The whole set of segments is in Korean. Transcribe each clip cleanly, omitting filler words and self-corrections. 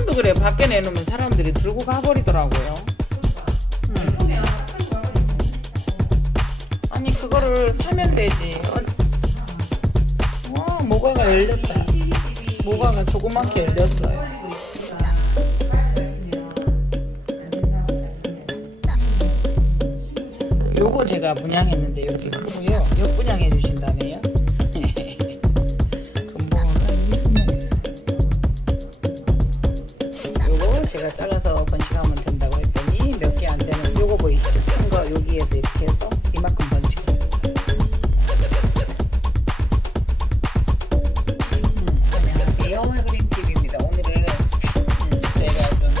수건도 그래 밖에 내놓으면 사람들이 들고 가버리더라고요. 아니 그거를 사면 되지. 와 모가가 열렸다. 모가가 조그맣게 열렸어요. 요거 제가 분양했는데 이렇게 크고요. 요 분양해 주신다네요. 금붕어는 미스만 있어요. 요거 제가 잘라서 번식하면 된다고 했더니 몇 개 안 되는 요거 보이시죠? 큰 거 여기에서 이렇게 해서 이만큼 번식했어요. 에어웨 그린팁입니다. 오늘은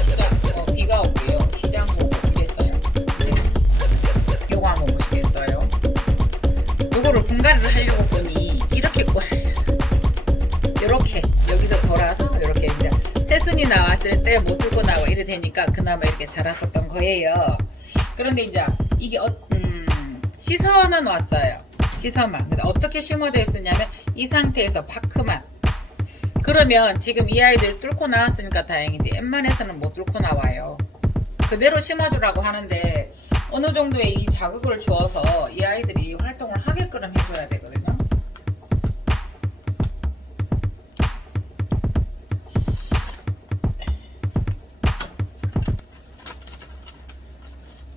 제가 좀 비가 오고요. 시장 보고 이랬어요. 요거 한번 보시겠어요? 요거를 분갈이를 하려고 보니 이렇게 꼬여있어. 요렇게 여기서 돌아서 요렇게 이제 새순이 나왔을 때 못 들고 나와 이래 되니까 그나마 이렇게 자랐었던 거예요. 그런데 이제 이게 시서는 왔어요. 시서만. 근데 어떻게 심어져 있었냐면 이 상태에서 바크만. 그러면 지금 이 아이들 뚫고 나왔으니까 다행이지 웬만해서는 못 뚫고 나와요. 그대로 심어주라고 하는데 어느 정도의 이 자극을 주어서 이 아이들이 활동을 하게끔 해줘야 되거든요.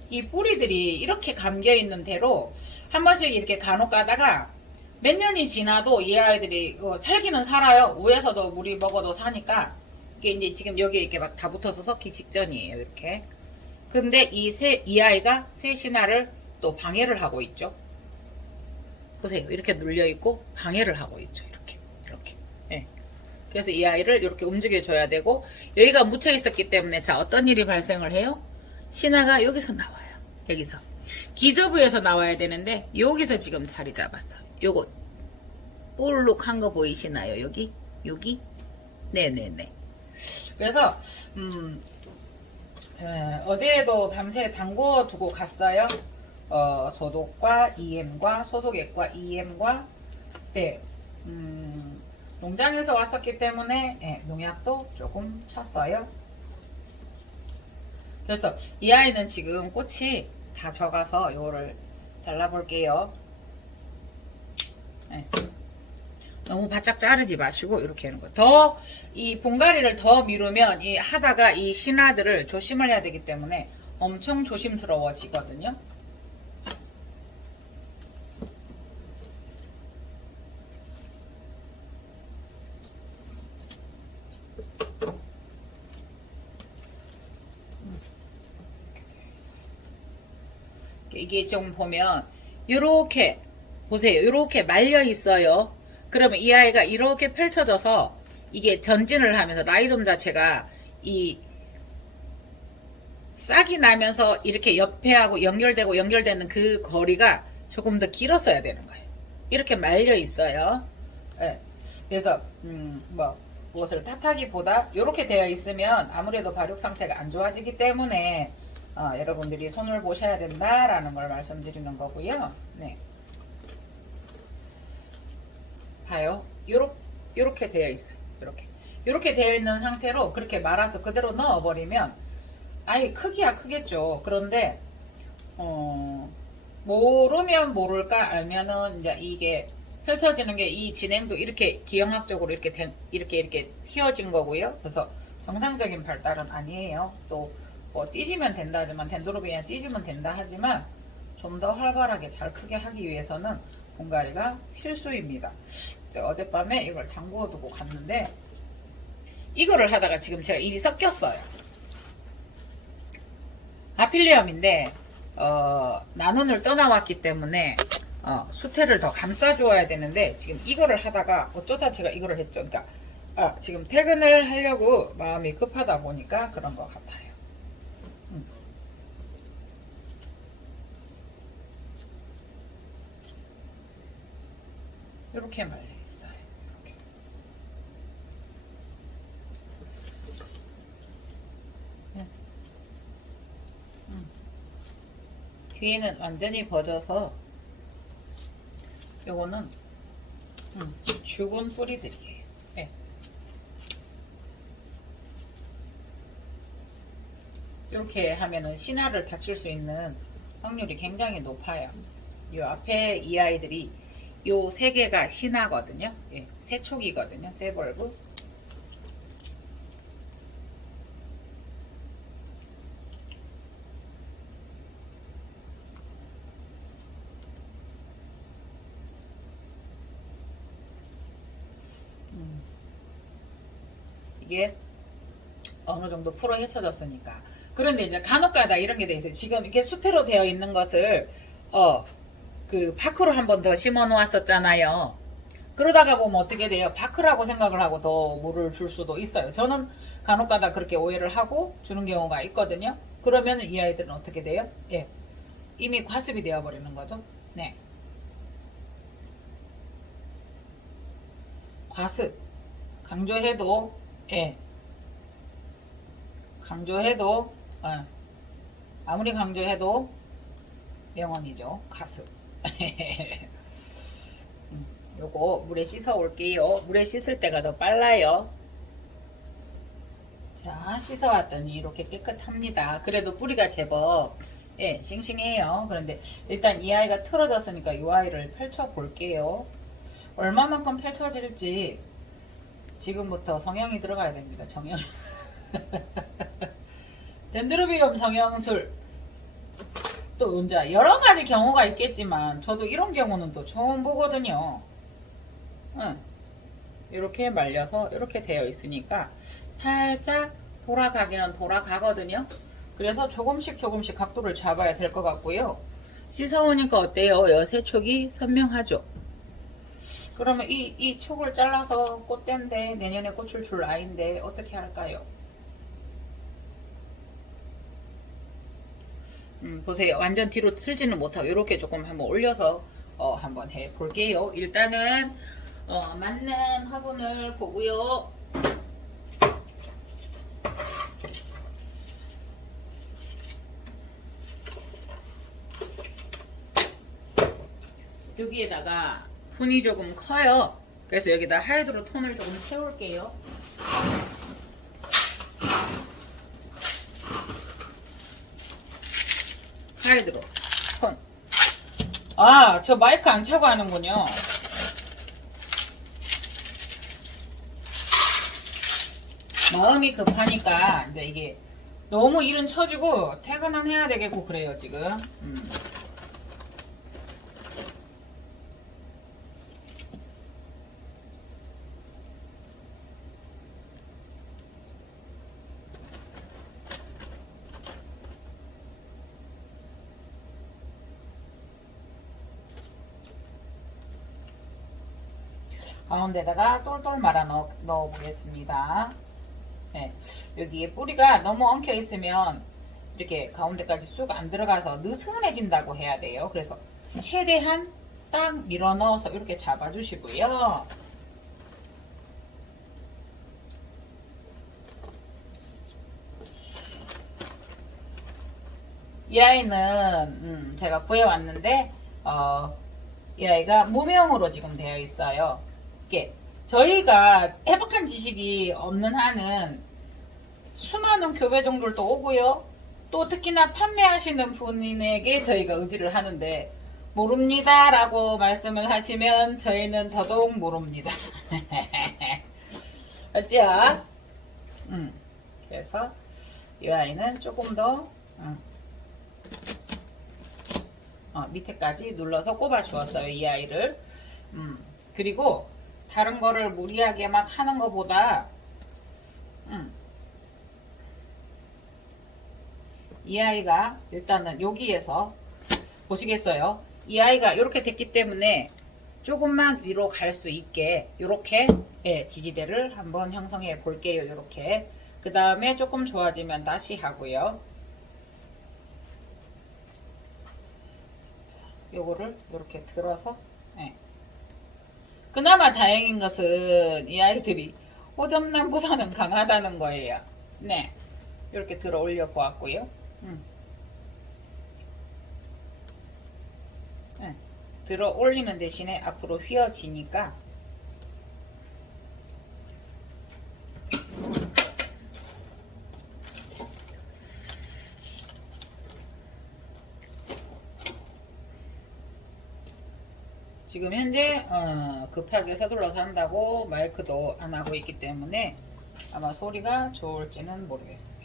이 뿌리들이 이렇게 감겨있는 대로 한 번씩 이렇게 간혹 가다가 몇 년이 지나도 이 아이들이 살기는 살아요. 위에서도 물이 먹어도 사니까 이게 이제 지금 여기에 이렇게 막 다 붙어서 섞기 직전이에요. 이렇게. 근데 이 아이가 새 신화를 또 방해를 하고 있죠. 보세요. 이렇게 눌려있고 방해를 하고 있죠. 이렇게. 예. 그래서 이 아이를 이렇게 움직여줘야 되고 여기가 묻혀있었기 때문에 자 어떤 일이 발생을 해요? 신화가 여기서 나와요. 여기서. 기저부에서 나와야 되는데 여기서 지금 자리 잡았어. 요거 볼록한 거 보이시나요? 여기? 네네네. 그래서 어제도 밤새 담궈 두고 갔어요. 소독과 EM과 소독액과 EM과 네. 농장에서 왔었기 때문에 농약도 조금 쳤어요. 그래서 이 아이는 지금 꽃이 다 적어서 이거를 잘라볼게요. 네. 너무 바짝 자르지 마시고 이렇게 하는 거예요. 더 이 분갈이를 더 미루면 이 하다가 이 신화들을 조심을 해야 되기 때문에 엄청 조심스러워지거든요. 이게 좀 보면 이렇게 보세요. 이렇게 말려 있어요. 그러면 이 아이가 이렇게 펼쳐져서 이게 전진을 하면서 라이좀 자체가 이 싹이 나면서 이렇게 옆에하고 연결되는 그 거리가 조금 더 길었어야 되는 거예요. 이렇게 말려 있어요. 네. 그래서 무엇을 탓하기보다 이렇게 되어 있으면 아무래도 발육 상태가 안 좋아지기 때문에 여러분들이 손을 보셔야 된다라는 걸 말씀드리는 거고요. 네. 봐요. 요렇게 되어 있어요. 요렇게 되어 있는 상태로 그렇게 말아서 그대로 넣어버리면 아예 크기야 크겠죠. 그런데 모르면 모를까 알면은 이제 이게 펼쳐지는 게 이 진행도 이렇게 기형학적으로 이렇게 휘어진 거고요. 그래서 정상적인 발달은 아니에요. 또 뭐 찢으면 된다 하지만 덴드로비아 찢으면 된다 하지만 좀 더 활발하게 잘 크게 하기 위해서는 분갈이가 필수입니다. 제가 어젯밤에 이걸 담궈 두고 갔는데 이거를 하다가 지금 제가 일이 섞였어요. 아필리엄인데 난운을 떠나왔기 때문에 수태를 더 감싸줘야 되는데 지금 이거를 하다가 어쩌다 제가 이거를 했죠. 그러니까 지금 퇴근을 하려고 마음이 급하다 보니까 그런 것 같아요. 이렇게 말려 있어요. 이렇게. 뒤에는 완전히 버져서 요거는 죽은 뿌리들이에요. 네. 이렇게 하면은 신화를 다칠 수 있는 확률이 굉장히 높아요. 이 앞에 이 아이들이 요 세 개가 신화거든요. 예, 세촉이거든요. 세벌브. 이게 어느 정도 풀어 헤쳐졌으니까. 그런데 이제 간혹가다 이런 게 돼 있어요. 지금 이게 수태로 되어 있는 것을 그 파크로 한 번 더 심어 놓았었잖아요. 그러다가 보면 어떻게 돼요? 파크라고 생각을 하고 더 물을 줄 수도 있어요. 저는 간혹가다 그렇게 오해를 하고 주는 경우가 있거든요. 그러면 이 아이들은 어떻게 돼요? 예, 이미 과습이 되어 버리는 거죠. 네, 과습 강조해도 예, 강조해도 아무리 강조해도 명언이죠. 가습. 요거 물에 씻어 올게요. 물에 씻을 때가 더 빨라요. 자, 씻어 왔더니 이렇게 깨끗합니다. 그래도 뿌리가 제법 싱싱해요. 그런데 일단 이 아이가 틀어졌으니까 이 아이를 펼쳐 볼게요. 얼마만큼 펼쳐질지 지금부터 성형이 들어가야 됩니다. 정형. 덴드로비움 성형술. 또 이제 여러 가지 경우가 있겠지만 저도 이런 경우는 또 처음 보거든요. 이렇게 말려서 이렇게 되어 있으니까 살짝 돌아가기는 돌아가거든요. 그래서 조금씩 각도를 잡아야 될 것 같고요. 씻어오니까 어때요? 여세촉이 선명하죠. 그러면 이 촉을 잘라서 꽃대인데 내년에 꽃을 줄 아이인데 어떻게 할까요? 보세요. 완전 뒤로 틀지는 못하고 이렇게 조금 한번 올려서 한번 해 볼게요. 일단은 맞는 화분을 보고요. 여기에다가 분이 조금 커요. 그래서 여기다 하이드로 톤을 조금 채울게요. 하이드로 톤. 아, 저 마이크 안 차고 하는군요. 마음이 급하니까 이제 이게 너무 일은 쳐주고 퇴근은 해야 되겠고 그래요 지금. 가운데다가 똘똘 말아 넣어 보겠습니다. 네, 여기에 뿌리가 너무 엉켜 있으면 이렇게 가운데까지 쑥 안 들어가서 느슨해진다고 해야 돼요. 그래서 최대한 딱 밀어 넣어서 이렇게 잡아 주시고요. 이 아이는 제가 구해왔는데 이 아이가 무명으로 지금 되어 있어요. 이게 저희가 해박한 지식이 없는 한은 수많은 교배종들도 오고요. 또 특히나 판매하시는 분에게 저희가 의지를 하는데 모릅니다 라고 말씀을 하시면 저희는 더더욱 모릅니다. 어찌야? 그래서 이 아이는 조금 더 밑에까지 눌러서 꼽아 주었어요. 이 아이를. 그리고 다른 거를 무리하게 막 하는 것보다 이 아이가 일단은 여기에서 보시겠어요? 이 아이가 이렇게 됐기 때문에 조금만 위로 갈 수 있게 이렇게 지지대를 한번 형성해 볼게요. 이렇게 그 다음에 조금 좋아지면 다시 하고요. 요거를 이렇게 들어서 그나마 다행인 것은 이 아이들이 호접란보다는 강하다는 거예요. 네, 이렇게 들어 올려 보았고요. 들어 올리는 대신에 앞으로 휘어지니까 지금 현재 급하게 서둘러서 한다고 마이크도 안 하고 있기 때문에 아마 소리가 좋을지는 모르겠습니다.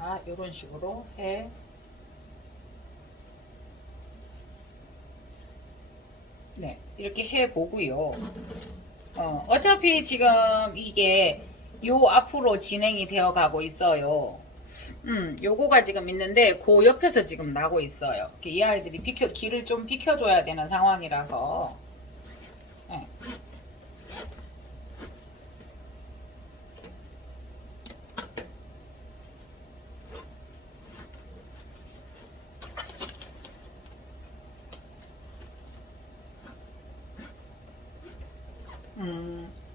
자, 이런 식으로 해. 네, 이렇게 해 보고요. 어차피 지금 이게 요 앞으로 진행이 되어 가고 있어요. 요거가 지금 있는데 그 옆에서 지금 나고 있어요. 이 아이들이 길을 좀 비켜줘야 되는 상황이라서. 네.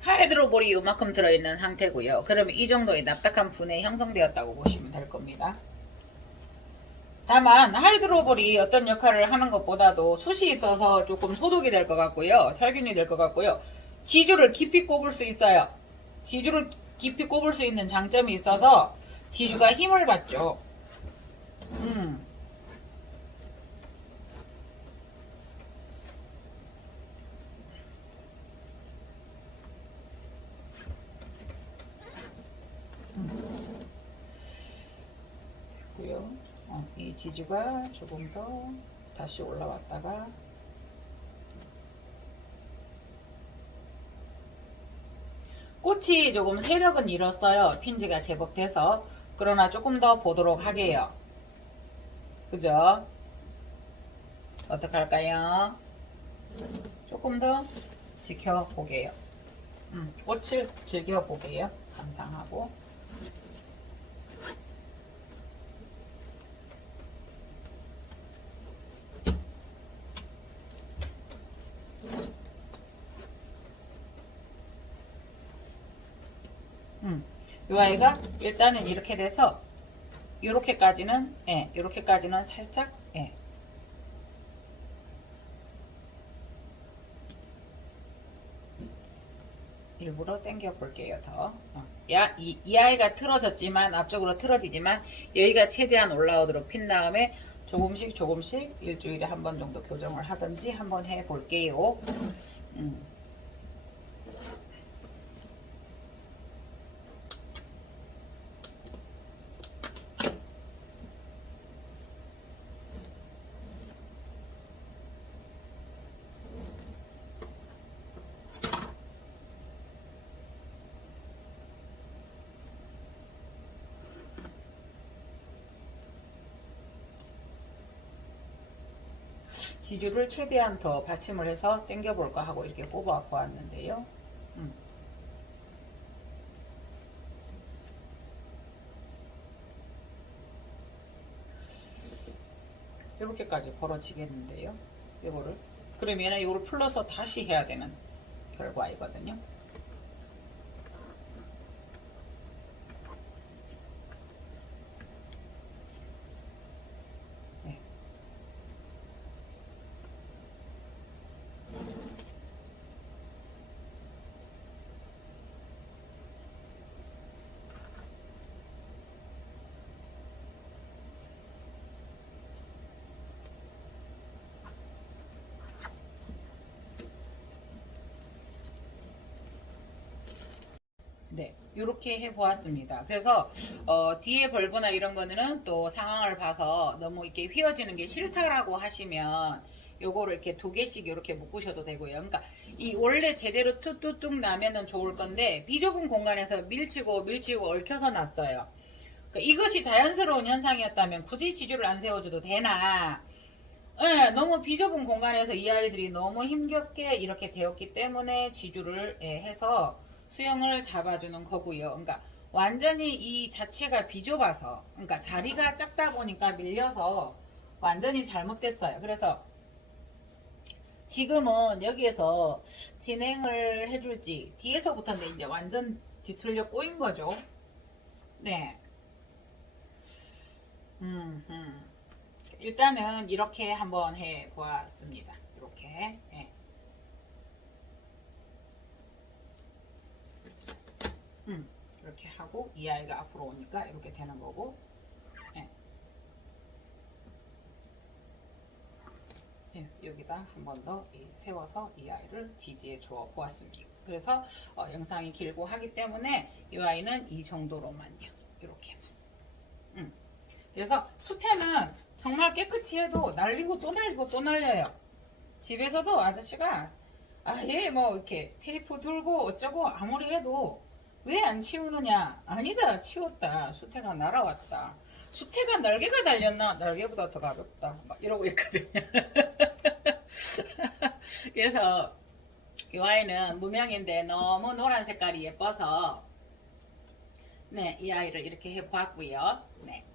하이드로볼이 요만큼 들어있는 상태고요. 그러면 이 정도의 납작한 분해 형성되었다고 보시면 될 겁니다. 다만 하이드로볼이 어떤 역할을 하는 것보다도 숱이 있어서 조금 소독이 될 것 같고요. 살균이 될 것 같고요. 지주를 깊이 꼽을 수 있어요. 지주를 깊이 꼽을 수 있는 장점이 있어서 지주가 힘을 받죠. 이 지주가 조금 더 다시 올라왔다가 꽃이 조금 세력은 잃었어요. 핀지가 제법 돼서. 그러나 조금 더 보도록 하게요. 그죠? 어떡할까요? 조금 더 지켜보게요. 꽃을 즐겨보게요. 감상하고. 이 아이가 일단은 이렇게 돼서 요렇게까지는 요렇게까지는 살짝 일부러 당겨 볼게요. 더. 이 아이가 틀어졌지만 앞쪽으로 틀어지지만 여기가 최대한 올라오도록 핀 다음에 조금씩 일주일에 한 번 정도 교정을 하든지 한번 해 볼게요. 지주를 최대한 더 받침을 해서 당겨볼까 하고 이렇게 뽑아 보았는데요. 이렇게까지 벌어지겠는데요. 이거를 그러면 이거를 풀러서 다시 해야 되는 결과이거든요. 네, 이렇게 해보았습니다. 그래서 뒤에 벌브나 이런 거는 또 상황을 봐서 너무 이렇게 휘어지는 게 싫다라고 하시면 요거를 이렇게 2개씩 이렇게 묶으셔도 되고요. 그러니까 이 원래 제대로 툭툭툭 나면은 좋을 건데 비좁은 공간에서 밀치고 얽혀서 났어요. 그러니까 이것이 자연스러운 현상이었다면 굳이 지주를 안 세워줘도 되나? 네, 너무 비좁은 공간에서 이 아이들이 너무 힘겹게 이렇게 되었기 때문에 지주를 해서 수영을 잡아주는 거고요. 그러니까 완전히 이 자체가 비좁아서, 그러니까 자리가 작다 보니까 밀려서 완전히 잘못됐어요. 그래서 지금은 여기에서 진행을 해줄지, 뒤에서부터는 이제 완전 뒤틀려 꼬인 거죠. 네. 일단은 이렇게 한번 해 보았습니다. 이렇게. 네. 이렇게 하고 이 아이가 앞으로 오니까 이렇게 되는 거고. 네. 네, 여기다 한 번 더 세워서 이 아이를 지지해 줘 보았습니다. 그래서 영상이 길고 하기 때문에 이 아이는 이 정도로만요. 이렇게만. 그래서 수태는 정말 깨끗이 해도 날리고 또 날리고 또 날려요. 집에서도 아저씨가 아예 뭐 이렇게 테이프 들고 어쩌고 아무리 해도 왜 안 치우느냐? 아니다, 치웠다. 수태가 날아왔다. 수태가 날개가 달렸나? 날개보다 더 가볍다. 막 이러고 있거든요. 그래서 이 아이는 무명인데 너무 노란 색깔이 예뻐서 네, 이 아이를 이렇게 해보았고요. 네.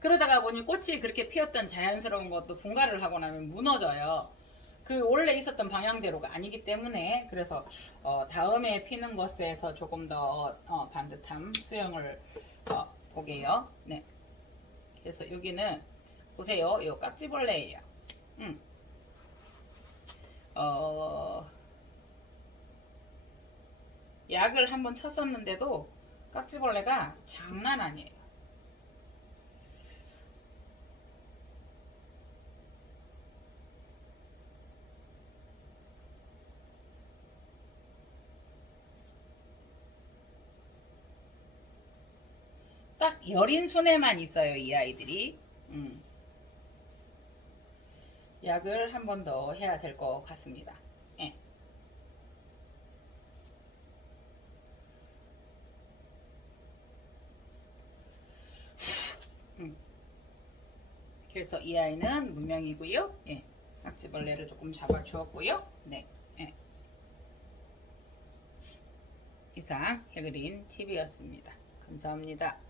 그러다가 보니 꽃이 그렇게 피었던 자연스러운 것도 분갈이를 하고 나면 무너져요. 그 원래 있었던 방향대로가 아니기 때문에 그래서 다음에 피는 것에서 조금 더 반듯함 수영을 보게요. 네. 그래서 여기는 보세요. 이 깍지벌레예요. 약을 한번 쳤었는데도 깍지벌레가 장난 아니에요. 딱 여린 순에만 있어요, 이 아이들이. 약을 한 번 더 해야 될 것 같습니다. 예. 그래서 이 아이는 무명이고요. 예. 깍지벌레를 조금 잡아주었고요. 네. 예. 이상 해그린 TV였습니다. 감사합니다.